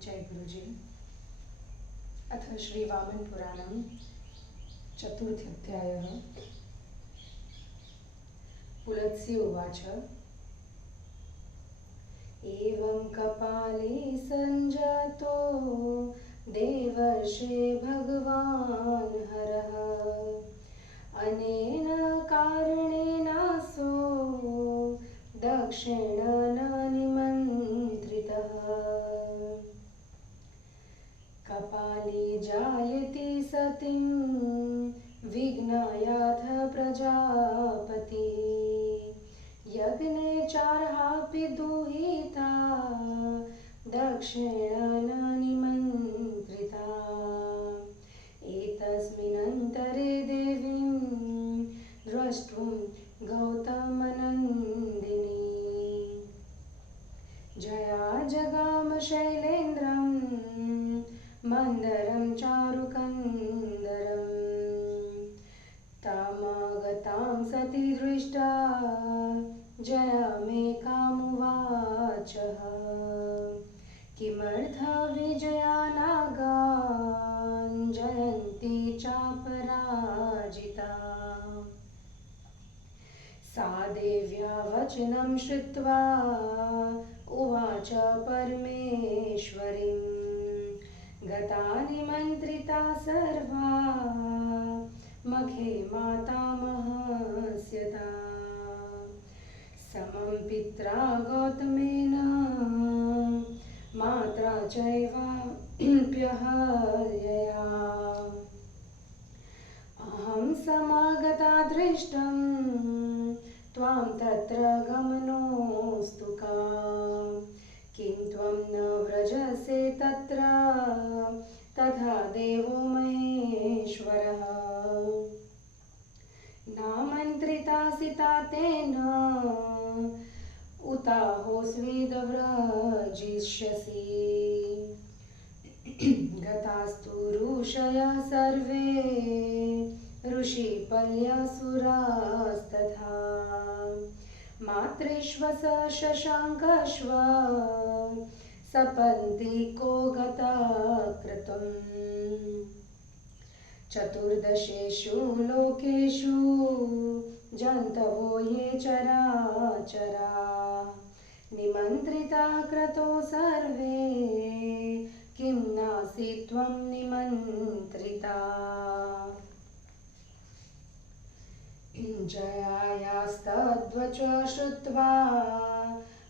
जय गुरुजी। अथ श्रीवामन पुराणं चतुर्थोऽध्यायः। पुलत्स्य उवाच। एवं कपाले सञ्जातो देवर्षे भगवान् हरः, अनेन कारणेनासो दक्षेण न निमन्त्रितः। कपाले जायते सतीं विघ्नायाथ प्रजापतिः, यज्ञे चार्हापि दुहिता दक्षेण न निमन्त्रिता। एतस्मिन्नन्तरे देवीं द्रष्टुं गौतमनन्दिनी जया जगाम शैलेन्द्रं मन्दरं चारुकन्दरम्। तामागतां सती दृष्टा जयामेकामुवाचः, किमर्था विजया नागान् जयन्ती चापराजिता। सा देव्या वचनं श्रुत्वा उवाच परमेश्वरीं, गता निमन्त्रिता सर्वा मखे मातामहस्यता। समं पित्रा गौतमेन मात्रा चैवाप्यहल्यया। अहं समागता दृष्टं त्वां तत्र गमनोऽस्तु का। किं त्वं न व्रजसे तत्र तथा देवो महेश्वरः। नामन्त्रितासि तातेन उताहोस्विदव्रजिष्यसि। गतास्तु ऋषयः सर्वे ऋषिपल्यसुरास्तथा। मातृष्वस शशाङ्कश्व सपन्तिको गता क्रतुम्। चतुर्दशेषु लोकेषु जन्तवो ये चराचरा, निमन्त्रिता क्रतो सर्वे किं नासि त्वं निमन्त्रिता। जयायास्तद्वच श्रुत्वा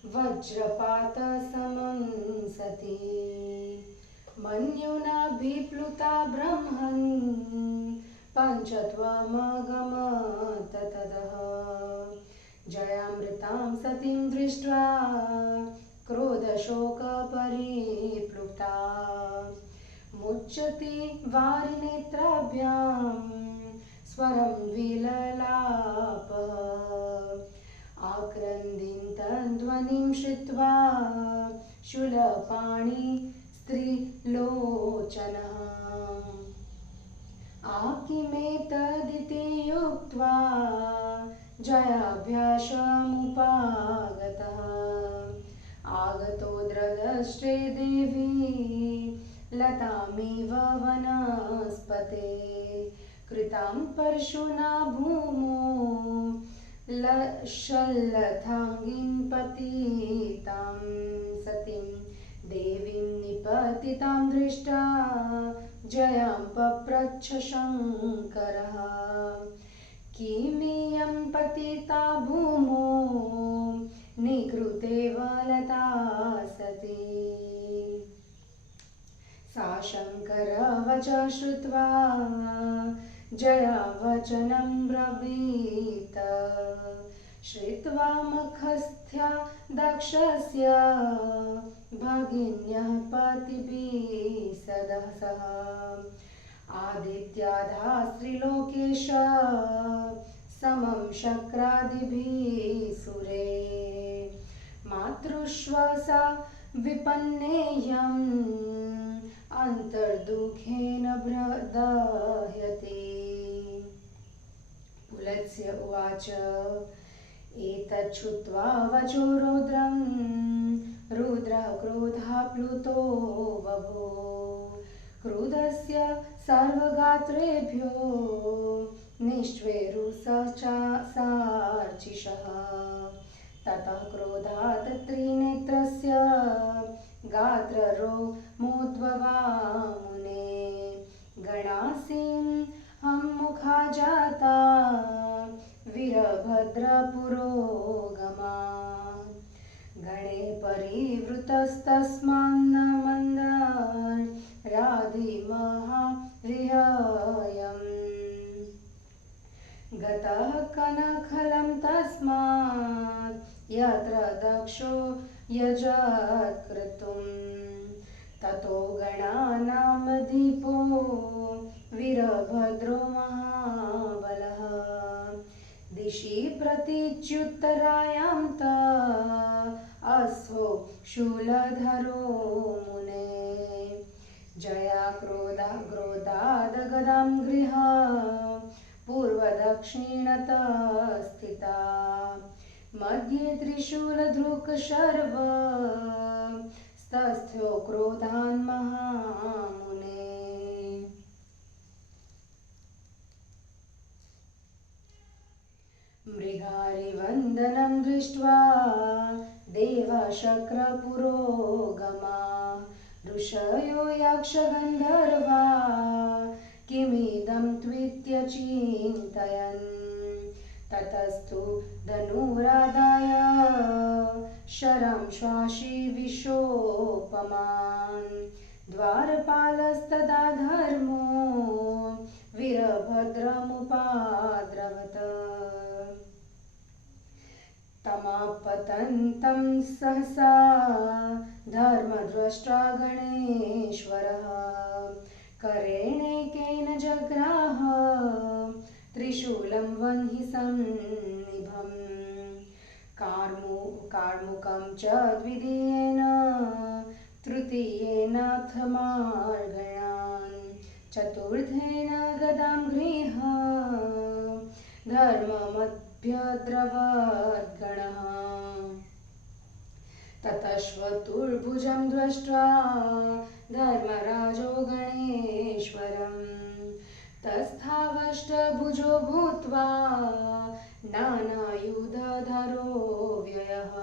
वज्रपातसमं सती, मन्युनाभिप्लुता ब्रह्मन् पञ्चत्वमगमत ततः। जयामृतां सतीं दृष्ट्वा क्रोधशोकपरिप्लुता, मुच्यति वारिनेत्राभ्यां स्वरं विललापः। आक्रन्दितं ध्वनिं श्रुत्वा शूलपाणि स्त्रीलोचनः, आकिमेतदिति उक्त्वा जयाभ्याशमुपागतः। आगतो दृदृष्टे देवी लतामिव वनस्पते, कृतां परशुना भूमौ शल्लथाङ्गीं पतितां सतीं देवीं निपतितां दृष्ट्वा जयां पप्रच्छ शङ्करः, किमियं पतिता भूमौ निकृतेव लता सती। सा शङ्करवच श्रुत्वा जया वचनं ब्रवीत, श्रुत्वा मखस्थ्या दक्षस्य भगिन्यः पतिभिः सदसः। आदित्याधास्त्रिलोकेश समं शक्रादिभिः सुरे, मातृष्वसा विपन्नेयम् अन्तर्दुःखेन दह्यते। पुलत्स्य उवाच। एतच्छ्रुत्वा वचो रौद्रं रुद्रः क्रोधाप्लुतो बभो क्रुधस्य सर्वगात्रेभ्यो निश्वेरुसार्चिषः ततः क्रोधात् त्रिनेत्रस्य गात्ररोमोद्भवामुने गणासीं हम्मुखा जाता वीरभद्रपुरोगमा गणे परिवृतस्तस्मान्न मन्दं राधिमहारिहयम् गतः कनखलं तस्मात् यत्र दक्षो यजत्क्रतुं ततो गणानामधिपो वीरभद्रो महाबलः दिशि प्रतीच्युत्तरायां त अश्वो शूलधरो मुने जया क्रोधादगदां गृह पूर्वदक्षिणतः स्थिता मध्ये त्रिशूलधृक्शर्व स्तस्थ्यो क्रोधान् महामुने मृगारिवन्दनं दृष्ट्वा देवशक्रपुरोगमा ऋषयो यक्षगन्धर्वा किमिदं त्वित्यचिन्तयन् ततस्तु धनुरादाय शरं श्वासि विशोपमान् द्वारपालस्तदा धर्मो वीरभद्रमुपाद्रवत् तमापतन्तं सहसा धर्मद्रष्टा गणेश्वरः करेणेकेन जग्राह त्रिशूलं वह्नि सन्निभम् कार्मुकं च द्वितीयेन तृतीयेनाथ मार्गणान् चतुर्थेन गदां गृह धर्ममभ्यद्रवद्गणः ततश्वतुर्भुजं दृष्ट्वा धर्मराजो गणेश्वरं तस्थावष्टभुजो भूत्वा नानायुधधरो व्ययः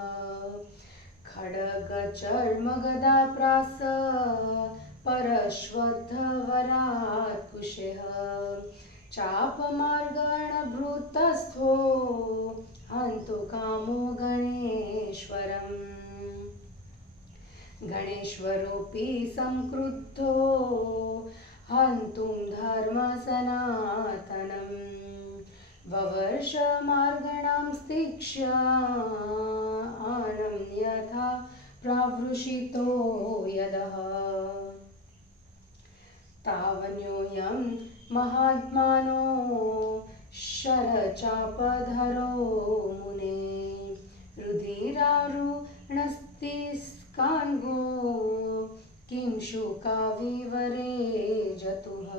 खड्गचर्मगदाप्रास परश्वत्थवरात् कुशः चापमार्गणभृतस्थो हन्तु कामो गणेश्वरम् गणेश्वरोऽपि संक्रुद्धो हन्तुं धर्मसनातनं ववर्ष मार्गणां स्तीक्ष्य आनं यथा प्रावृषितो यदः तावन्योऽयं महात्मानो शरचापधरो मुने रुधिरारुणस्तिस्कान्गो किं शुकाविवरे जतुः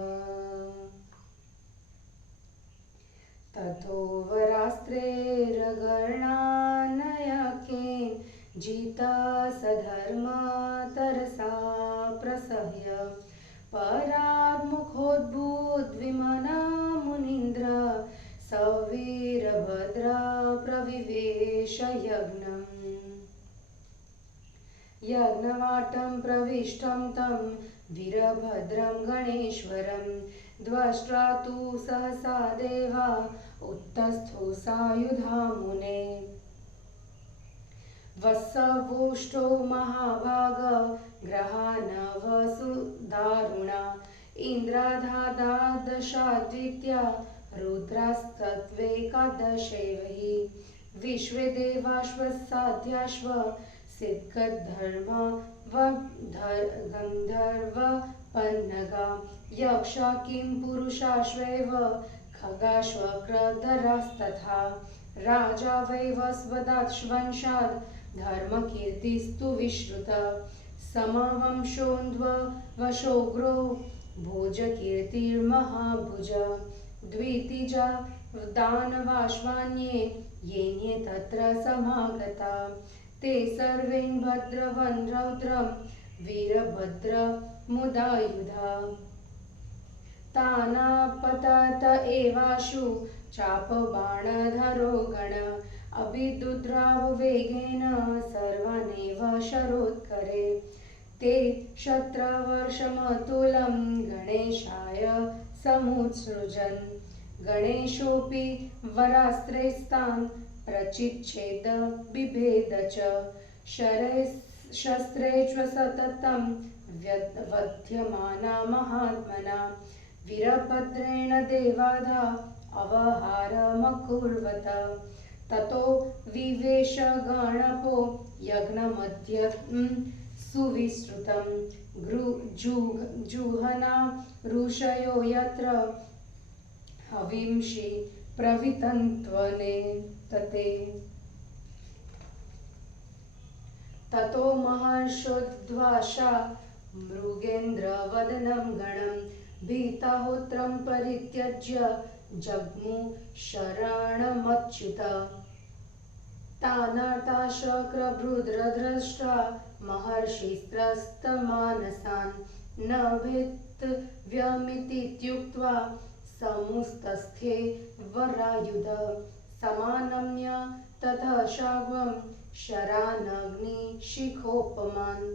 तथोवरास्त्रेरगणानयकेन जिता सधर्मतरसा प्रसह्य पराद्मुखोद्भूद्विमना मुनीन्द्र सवीरभद्र प्रविवेश यज्ञवाटं प्रविष्टं तं वीरभद्रं गणेश्वरं द्वष्ट्वा तु सहसा देवा उत्तस्थो सायुधा मुने वत्सवोष्ठो महाभाग ग्रहानवसुदारुणा इन्द्राधादादशाद्वित्या रुद्रास्तत्त्वेकादशैव हि विश्वे देवाश्वसाध्याश्व सिद्धगन्धर्वा गन्धर्वपन्नगा यक्षा किं पुरुषाश्वैव खगाश्वक्रधरास्तथा राजा वै वस्वदाश्वंशाद् धर्मकीर्तिस्तु विश्रुत समवंशोऽन्ध्वशोऽग्रो भोजकीर्तिर्महाभुज द्वितीजा दानवाश्वान्ये येन्ये तत्र समागता ते सर्वेन्भद्रवन् रौद्रं वीरभद्रमुदायुधा तानापतत एवाशु चापबाणधरो गण अभिदुद्राव वेगेन सर्वानेव शरोत्करे ते शत्रवर्षमतुलं गणेशाय समुत्सृजन् गणेशोऽपि वरास्त्रैस्तान् प्रचिच्छेद बिभेद च शस्त्रैश्व सततं वध्यमाना महात्मना वीरभद्रेण देवाधा अवहारमकुर्वत ततो विवेश गणपो यज्ञमध्यं सुविस्तृतं जुहना ऋषयो यत्र हविंषि प्रवितन्त्वने तते ततो महर्षोद्वासा मृगेन्द्रवदनं गणं भीताहोत्रं परित्यज्य जग्मु शरणमच्युत तानार्ताशक्रभृद्रद्रष्ट्रा महर्षिस्त्रस्तमानसान् न भेत्व्यमितीत्युक्त्वा समुस्तस्थे वरायुध समानम्य ततः शार्ङ्गं शरानग्निशिखोपमान्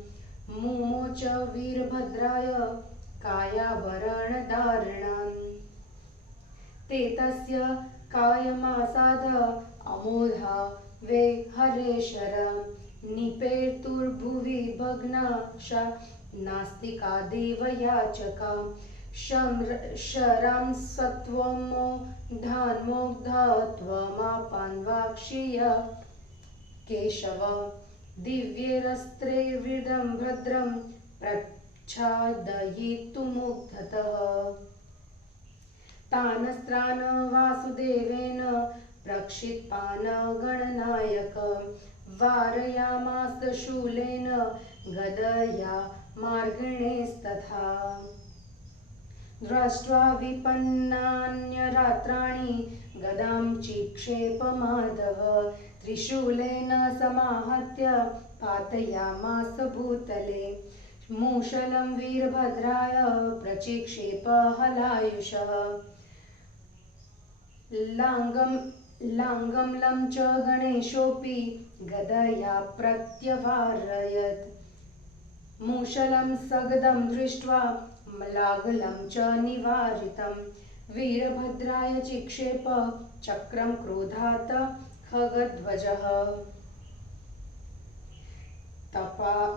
मुमोच वीरभद्राय कायाभरणधारणान् ते तस्य कायमासाद अमोधा वे हरेशर निपेतुर्भुवि भग्नाशा नास्तिकादेव याचका शरां सत्त्वमोधान्मोग्धत्वमापान्वाक्षीय केशव दिव्यैरस्त्रैर्विदं भद्रं प्रच्छादयितुमुग्धतः तानस्त्रान् वासुदेवेन प्रक्षिप्तान् गणनायक वारयामास शूलेन गदया मार्गिणेस्तथा दृष्ट्वा विपन्नान्यरात्राणि गदां चिक्षेपमाधव त्रिशूलेन समाहत्य पातयामास भूतले मूषलं वीरभद्राय प्रचिक्षेप हलायुषः लाङ्गलं च गणेशोऽपि गदया प्रत्यवारयत् मूषलं सगदं दृष्ट्वा लाङ्गलं च निवारितं वीरभद्राय चिक्षेप चक्रं क्रोधात् खगध्वजः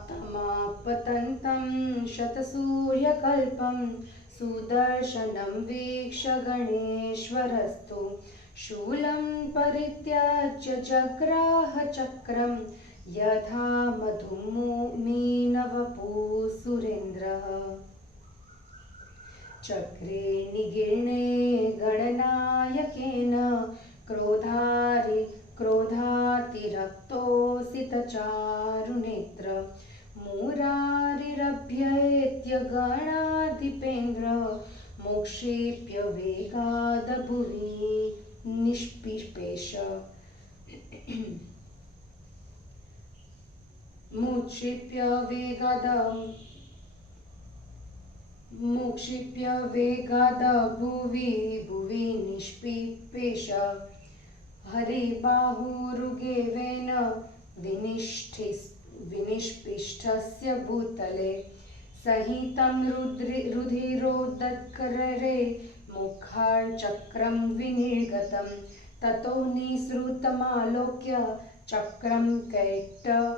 तमापतन्तं शतसूर्यकल्पं सुदर्शनं वीक्ष्य गणेश्वरस्तु शूलं परित्याज्य जग्राह चक्रं यथा मधुमीनवपुः सुरेन्द्रः चक्रे निगीर्णे गणनायकेन क्रोधातिरक्तोऽसितचारुनेत्र मुरारिरभ्येत्य गणाधिपेन्द्र मोक्षेप्य वेगादभुवि निष्पिपेश मोक्षिप्य वेगादभुवि भुवि निष्पिपेश हरिबाहुरुगेवेन विनिष्पिष्टस्य भूतले सहितं रुधिरोदत्करे मुखाच्चक्रं विनिर्गतं ततो निसृतमालोक्य चक्रं कैटभनाशनः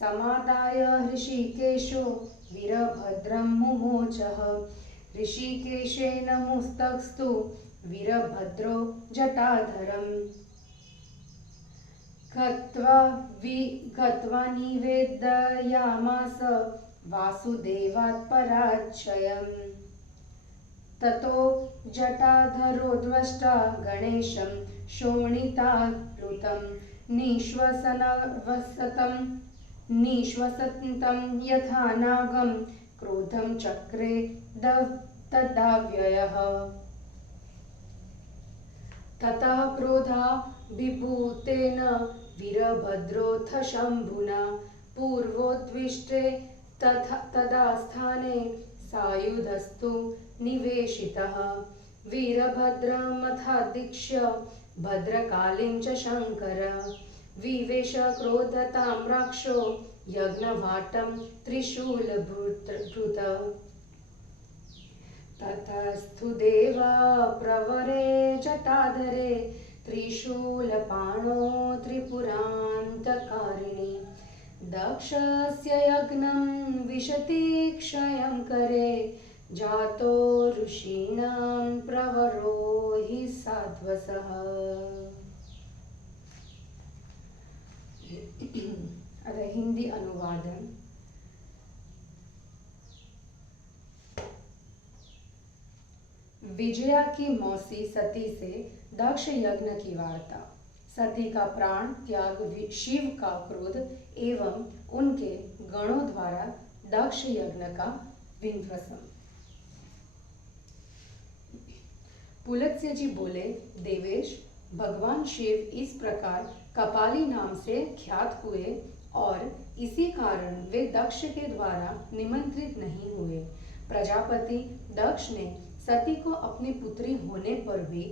समादाय ऋषिकेशो वीरभद्रं मुमोचः ऋषिकेशेन मुस्तस्तु वीरभद्रो जटाधरम् गत्वा निवेदयामास वासुदेवात् पराजयम् ततो जटाधरो द्रष्टा गणेशं शोणिताप्लुतं निश्वसन्तं यथा नागं क्रोधं चक्रे तदाव्ययः ततः क्रोधा विभूतेन वीरभद्रोऽथ शम्भुना पूर्वोद्विष्टे तदा स्थाने सायुधस्तु निवेशितः वीरभद्रमथादीक्ष्य भद्रकालीं च शङ्कर विवेश क्रोधतां राक्षो यज्ञवाटं त्रिशूलभृत ततस्तु देव प्रवरे जटाधरे त्रिशूलपाणो त्रिपुरान्तकारिणि दक्षस्य यज्ञं विशतीक्षयं करे जातो ऋषीणां प्रवरो हि साध्वसः। अतः हिंदी अनुवाद। विजया की मौसी सती से दक्ष यज्ञ की वार्ता। सती का प्राण त्याग, शिव का क्रोध एवं उनके गणों द्वारा दक्ष यज्ञ का विध्वंस। पुलत्स्य जी बोले, देवेश, भगवान शिव इस प्रकार कपाली नाम से ख्यात हुए और इसी कारण वे दक्ष के द्वारा निमंत्रित नहीं हुए। प्रजापति दक्ष ने सती को अपनी पुत्री होने पर भी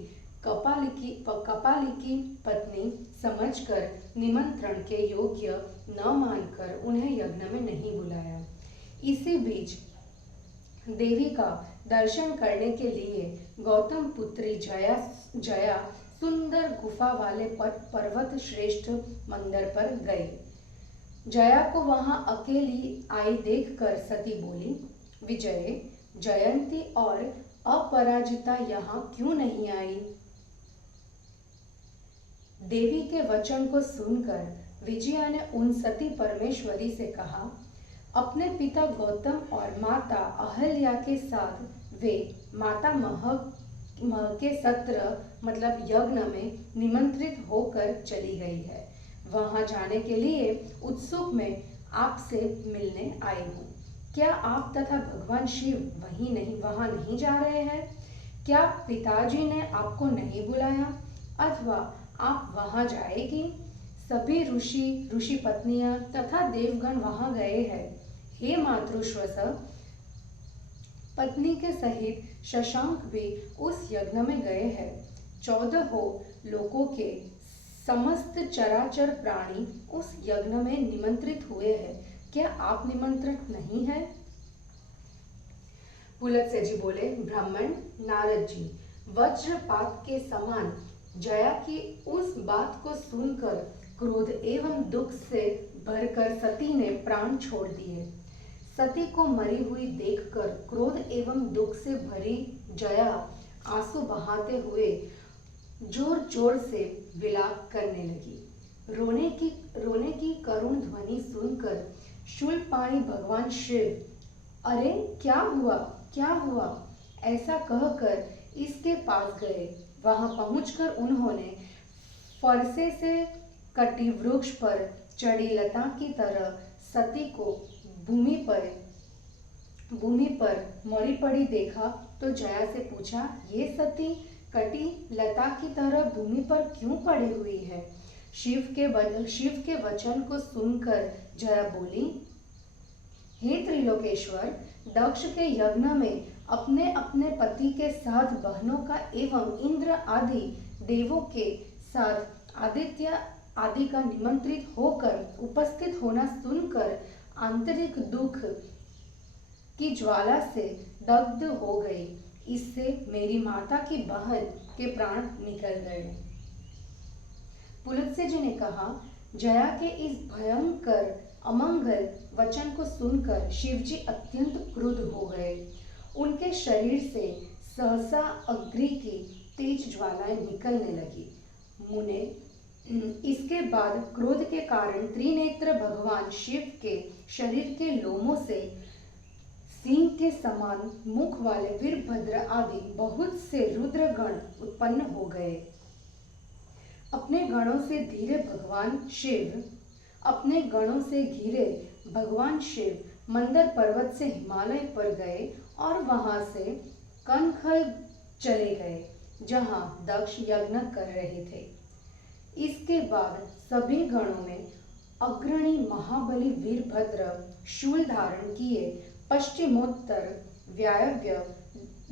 कपाली की पत्नी समझकर निमंत्रण के योग्य न मानकर उन्हें यज्ञ में नहीं बुलाया। इसी बीच देवी का दर्शन करने के लिए गौतम पुत्री जया सुंदर गुफा वाले पर्वत श्रेष्ठ मंदिर पर गई। जया को वहां अकेली आई देखकर सती बोली, विजय, जयंती और अपराजिता यहाँ क्यों नहीं आई? देवी के वचन को सुनकर विजया ने उन सती परमेश्वरी से कहा, अपने पिता गौतम और माता अहल्या के साथ वे माता मह के सत्र मतलब यज्ञ में निमंत्रित होकर चली गई है। वहां जाने के लिए उत्सुक में आपसे मिलने आई हूँ। क्या आप तथा भगवान शिव वहां नहीं जा रहे हैं? क्या पिताजी ने आपको नहीं बुलाया अथवा आप वहां जाएगी? सभी ऋषि पत्नियां तथा देवगण वहां गए हैं। हे मातृश्वस, पत्नी के सहित शशांक भी उस यज्ञ में गए हैं। 14 लोकों के समस्त चराचर प्राणी उस यज्ञ में निमंत्रित हुए हैं। क्या आप निमंत्रित नहीं हैं? पुलत्स्य जी बोले, ब्राह्मण नारद जी, वज्रपात के समान जया की उस बात को सुनकर क्रोध एवं दुख से भरकर सती ने प्राण छोड़ दिए। सती को मरी हुई देखकर क्रोध एवं दुख से भरी जया आंसू बहाते हुए जोर जोर से विलाप करने लगी। रोने की करुण ध्वनि सुनकर शूलपाणी भगवान शिव, अरे क्या हुआ ऐसा कहकर इसके पास गए। वहां पहुंचकर उन्होंने फरसे से कटी वृक्ष पर चढ़ी लता की तरह सती को भूमि पर मरी पड़ी देखा तो जया से पूछा, ये सती कटी लता की तरह भूमि पर क्यों पड़ी हुई है? शिव के वचन को सुनकर जया बोली, हे त्रिलोकेश्वर, दक्ष के यज्ञ में अपने अपने पति के साथ बहनों का एवं इंद्र आदि देवों के साथ आदित्य आदि का निमंत्रित होकर उपस्थित होना सुनकर आंतरिक दुख की ज्वाला से दग्ध हो गई। इससे मेरी माता की बहन के प्राण निकल गए। पुलत्स्य जी ने कहा, जया के इस भयंकर अमंगल वचन को सुनकर शिवजी अत्यंत क्रुद्ध हो गए। उनके शरीर से सहसा अग्नि की तेज ज्वालाएं निकलने लगी। मुने इसके बाद क्रोध के कारण त्रिनेत्र भगवान शिव के शरीर के लोमों से सिंह के समान मुख वाले वीरभद्र आदि बहुत से रुद्रगण उत्पन्न हो गए। अपने गणों से घिरे भगवान शिव मंदर पर्वत से हिमालय पर गए और वहां से कनखल चले गए, जहां दक्ष यज्ञ कर रहे थे। इसके बाद सभी गणों में अग्रणी महाबली वीरभद्र शूल धारण किए पश्चिमोत्तर वायव्य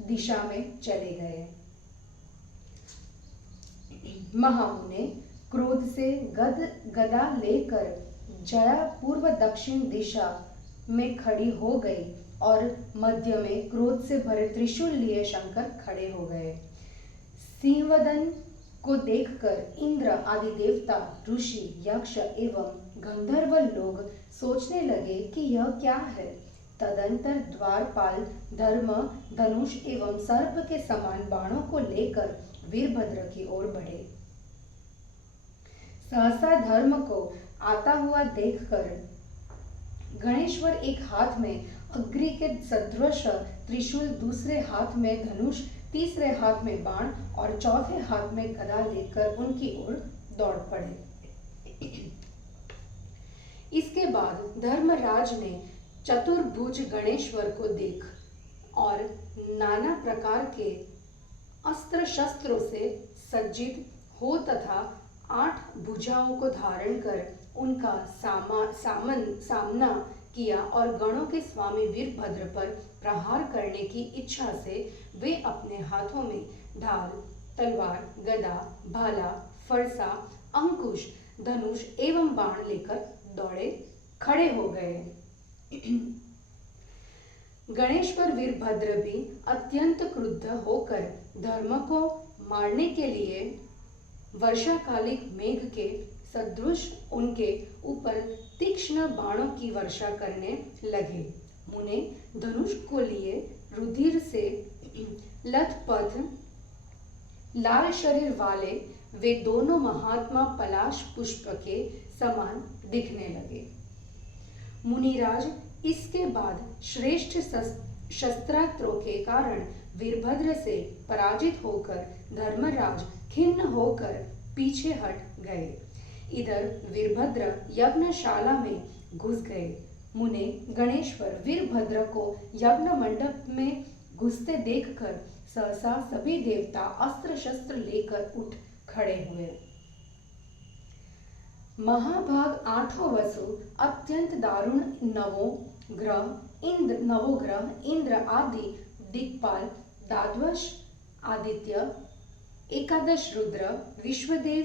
दिशा में चले गए। महामुने क्रोध से गदा लेकर जया पूर्व दक्षिण दिशा में खड़ी हो गई और मध्य में क्रोध से भरे त्रिशूल लिए शंकर खड़े हो गए। सिंहवदन को देखकर इंद्र आदि देवता, ऋषि, यक्ष एवं गंधर्व लोग सोचने लगे कि यह क्या है। तदंतर द्वारपाल धर्म धनुष एवं सर्प के समान बाणों को लेकर वीरभद्र की ओर बढ़े। सहसा धर्म को आता हुआ देखकर गणेश्वर एक हाथ में अग्नि के सदृश त्रिशूल, दूसरे हाथ में धनुष, तीसरे हाथ में बाण और चौथे हाथ में गदा लेकर उनकी ओर दौड़ पड़े। इसके बाद धर्मराज ने चतुर्भुज गणेश्वर को देख और नाना प्रकार के अस्त्र शस्त्रों से सज्जित हो तथा 8 भुजाओं को धारण कर उनका सामना किया और गणों के स्वामी वीरभद्र पर प्रहार करने की इच्छा से वे अपने हाथों में ढाल, तलवार, गदा, भाला, फरसा, अंकुश, धनुष एवं बाण लेकर दौड़े खड़े हो गए। गणेश्वर वीरभद्र भी अत्यंत क्रुद्ध होकर धर्म को मारने के लिए वर्षाकालिक मेघ के सदृश उनके ऊपर तीक्ष्ण बाणों की वर्षा करने लगे। मुने धनुष को लिए रुधिर से लथपथ लाल शरीर वाले वे दोनों महात्मा पलाश पुष्प के समान दिखने लगे। मुनिराज, इसके बाद श्रेष्ठ शस्त्रास्त्रों के कारण वीरभद्र से पराजित होकर धर्मराज खिन्न होकर पीछे हट गए। इधर वीरभद्र यज्ञशाला में घुस गए। मुने गणेश्वर वीरभद्र को यज्ञ मंडप में घुसते देखकर सहसा सभी देवता अस्त्र शस्त्र लेकर उठ खड़े हुए। महाभाग 8वां वसु अत्यंत दारुण नवोग्रह इंद्र आदि दिक्पाल, द्वादश आदित्य, एकादश रुद्र, विश्वदेव,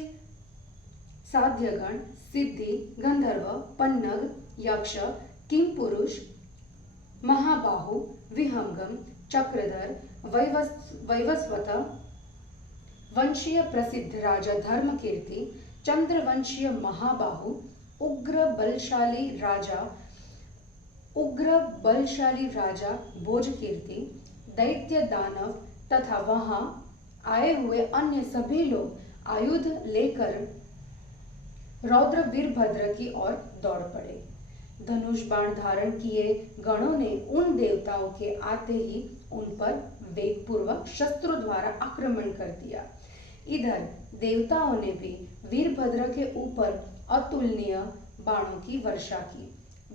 साध्यगण, सिद्धि, गंधर्व, पन्नग, यक्ष, किंपुरुष, महाबाहु, विहंगम, चक्रधर, वैवस्वत, वंशीय प्रसिद्ध राजा धर्मकीर्ति, चंद्रवंशीय महाबाहु, उग्र बलशाली राजा भोजकीर्ति, दैत्य दानव तथा वहां आए हुए अन्य सभी लोग आयुध लेकर रौद्र वीरभद्र की ओर दौड़ पड़े। धनुष बाण धारण किए गणों ने उन देवताओं के आते ही उन पर वेगपूर्वक शस्त्रों द्वारा आक्रमण कर दिया। इधर देवताओं ने भी वीरभद्र के ऊपर अतुलनीय बाणों की वर्षा की।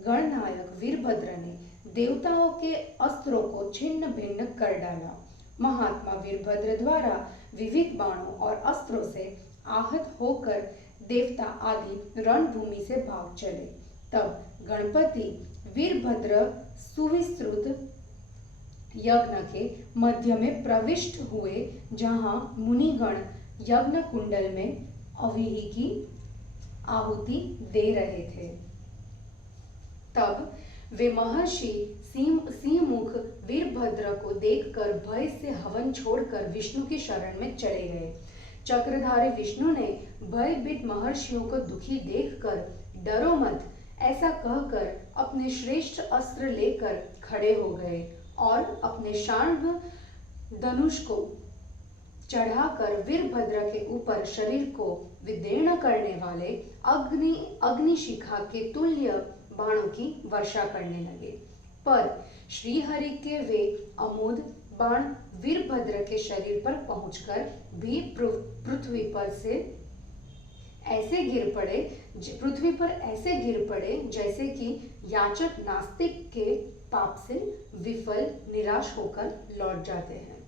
गणनायक वीरभद्र ने देवताओं के अस्त्रों को छिन्न भिन्न कर डाला। महात्मा वीरभद्र द्वारा विविध बाणों और अस्त्रों से आहत होकर देवता आदि रणभूमि से भाग चले। तब गणपति वीरभद्र सुविस्तृत यज्ञ के मध्य में प्रविष्ट हुए, जहां मुनिगण यज्ञ कुंडल में अविही की आहुति दे रहे थे। तब वे महर्षि सिंहमुख वीरभद्र को देखकर भय से हवन छोड़कर विष्णु की शरण में चले गए। चक्रधारी विष्णु ने भयभीत महर्षियों को दुखी देखकर डरो मत ऐसा कहकर अपने श्रेष्ठ अस्त्र लेकर खड़े हो गए और अपने शार्ंग धनुष को चढ़ाकर वीरभद्र के ऊपर शरीर को विदीर्ण करने वाले अग्निशिखा के तुल्य बाणों की वर्षा करने लगे। पर श्रीहरि के वे अमोघ बाण वीरभद्र के शरीर पर पहुंचकर भी पृथ्वी पर ऐसे गिर पड़े जैसे कि याचक नास्तिक के पाप से विफल निराश होकर लौट जाते हैं।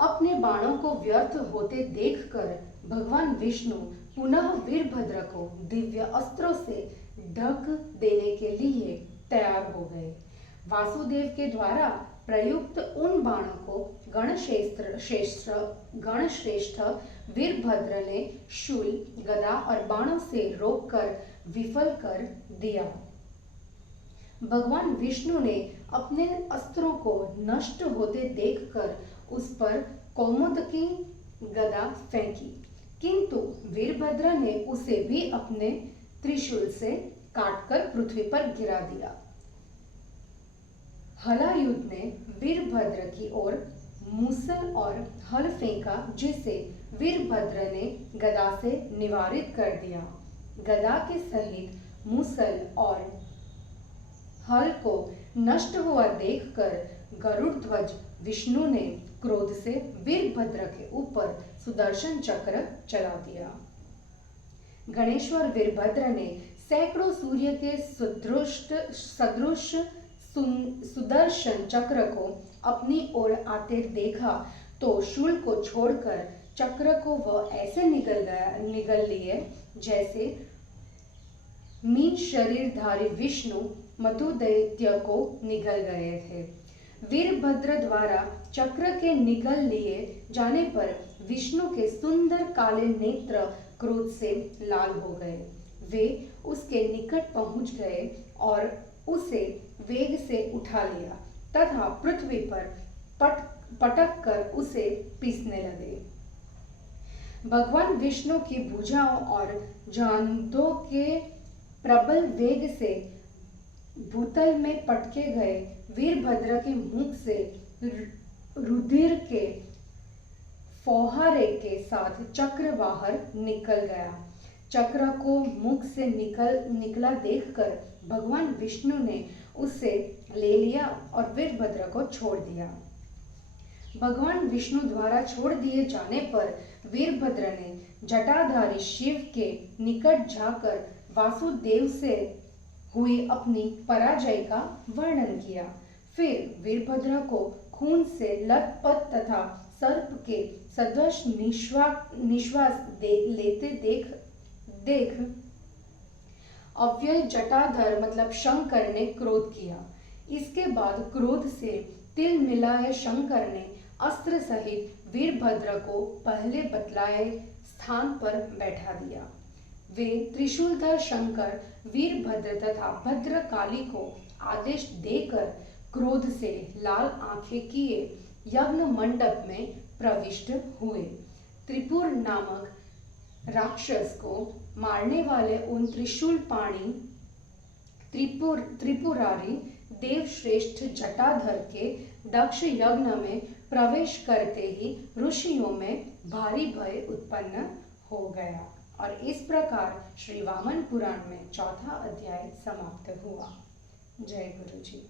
अपने बाणों को व्यर्थ होते देखकर भगवान विष्णु पुनः वीरभद्र को दिव्य अस्त्रों से ढक देने के लिए तैयार हो गए। वासुदेव के द्वारा प्रयुक्त उन बाणों को गणश्रेष्ठ वीरभद्र ने शूल, गदा और बाणों से रोककर विफल कर दिया। भगवान विष्णु ने अपने अस्त्रों को नष्ट होते देखकर उस पर कौमुदकी गदा फेंकी, किंतु वीरभद्र ने उसे भी अपने त्रिशूल से काटकर पृथ्वी पर गिरा दिया। हलायुध ने वीरभद्र की ओर मूसल और हल फेंका, जिसे वीरभद्र ने गदा से निवारित कर दिया। गदा के सहित मूसल और हल को नष्ट हुआ देखकर गरुड़ध्वज विष्णु ने क्रोध से वीरभद्र के ऊपर सुदर्शन चक्र चला दिया। गणेश्वर वीरभद्र ने सैकड़ों सूर्य के सदृश सुदर्शन चक्र को अपनी ओर आते देखा तो शूल को छोड़कर चक्र को वह ऐसे निगल लिए जैसे मीन शरीरधारी विष्णु मधुदैत्य को निगल गए थे। वीरभद्र द्वारा चक्र के निगल लिए जाने पर विष्णु के सुंदर काले नेत्र क्रोध से लाल हो गए। वे उसके निकट पहुंच गए और उसे वेग से उठा लिया तथा पृथ्वी पर पटक कर उसे पीसने लगे। भगवान विष्णु की भुजाओं और जांघों के प्रबल वेग से भूतल में पटके गए वीरभद्र के मुख से रुधिर के फौहारे के साथ चक्र बाहर निकल गया। चक्र को मुख से निकला देखकर भगवान विष्णु ने उसे ले लिया और वीरभद्र को छोड़ दिया। भगवान विष्णु द्वारा छोड़ दिए जाने पर वीरभद्र ने जटाधारी शिव के निकट जाकर वासुदेव से हुई अपनी पराजय का वर्णन किया। फिर वीरभद्र को खून से लथपथ तथा सर्प के सदृश निश्वास लेते देख अव्यय जटाधर मतलब शंकर ने क्रोध किया। इसके बाद क्रोध से तिल मिलाए शंकर ने अस्त्र सहित वीरभद्र को पहले बतलाए स्थान पर बैठा दिया। वे त्रिशूलधर शंकर वीरभद्र तथा भद्रकाली को आदेश देकर क्रोध से लाल आंखें किए यज्ञ मंडप में प्रविष्ट हुए। त्रिपुर नामक राक्षस को मारने वाले उन त्रिशूलपाणी त्रिपुरारी देवश्रेष्ठ जटाधर के दक्ष यज्ञ में प्रवेश करते ही ऋषियों में भारी भय उत्पन्न हो गया। और इस प्रकार श्री वामन पुराण में चौथा अध्याय समाप्त हुआ। जय गुरु जी।